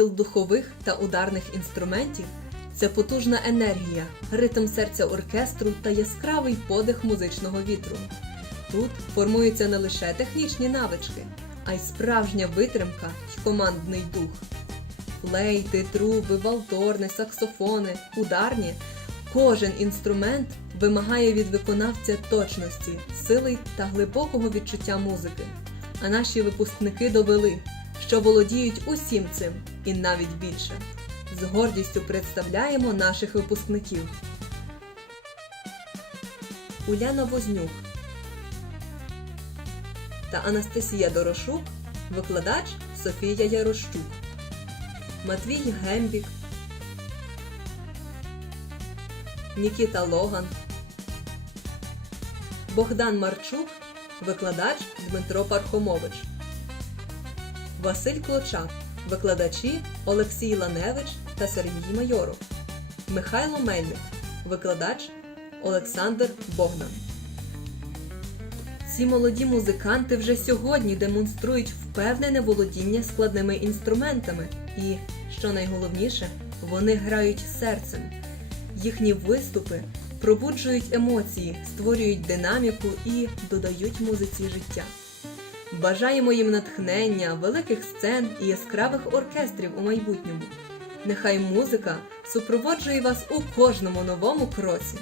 сил духових та ударних інструментів це потужна енергія, ритм серця оркестру та яскравий подих музичного вітру. Тут формуються не лише технічні навички, а й справжня витримка й командний дух. Флейти, труби, валторни, саксофони, ударні кожен інструмент вимагає від виконавця точності, сили та глибокого відчуття музики. А наші випускники довели, що володіють усім цим і навіть більше. З гордістю представляємо наших випускників. Уляна Вознюк та Анастасія Дорошук, викладач Софія Ярощук, Матвій Гембік, Нікіта Логан, Богдан Марчук, викладач Дмитро Пархомович, Василь Клочак, викладачі Олексій Ланевич та Сергій Майоров, Михайло Мельник, викладач Олександр Богдан. Ці молоді музиканти вже сьогодні демонструють впевнене володіння складними інструментами і, що найголовніше, вони грають серцем. Їхні виступи пробуджують емоції, створюють динаміку і додають музиці життя. Бажаємо їм натхнення, великих сцен і яскравих оркестрів у майбутньому. Нехай музика супроводжує вас у кожному новому кроці.